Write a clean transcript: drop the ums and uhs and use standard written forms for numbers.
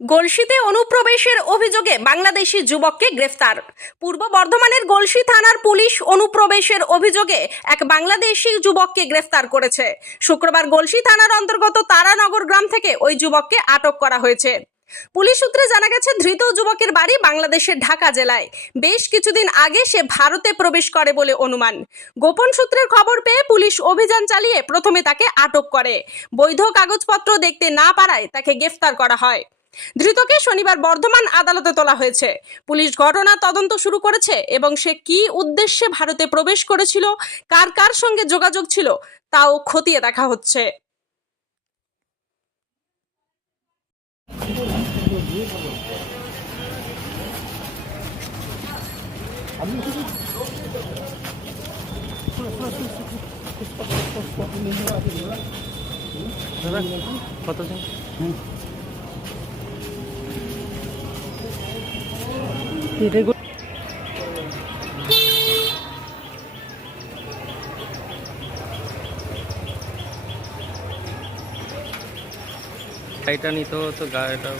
গলসিতে অনুপ্রবেশের অভিযোগে বাংলাদেশি যুবককে গ্রেফতার। পূর্ব বর্ধমানের গলসি থানার পুলিশ অনুপ্রবেশের অভিযোগে এক বাংলাদেশি যুবককে গ্রেফতার করেছে। শুক্রবার গলসি থানার অন্তর্গত তারানগর গ্রাম থেকে ওই যুবককে আটক করা হয়েছে। পুলিশ সূত্রে জানা গেছে, ধৃত যুবকের বাড়ি বাংলাদেশের ঢাকা জেলায়। বেশ কিছুদিন আগে সে ভারতে প্রবেশ করে বলে অনুমান। গোপন সূত্রের খবর পেয়ে পুলিশ অভিযান চালিয়ে প্রথমে তাকে আটক করে। বৈধ কাগজপত্র দেখতে না পারায় তাকে গ্রেফতার করা হয়। ধৃতকে শনিবার বর্ধমান আদালতে তোলা হয়েছে। পুলিশ ঘটনা তদন্ত শুরু করেছে এবং সে কী উদ্দেশ্যে ভারতে প্রবেশ করেছিল, কার কার সঙ্গে যোগাযোগ ছিল তাও খতিয়ে দেখা হচ্ছে। কতদিন গাড়িটা নিতে হতো, গাড়িটা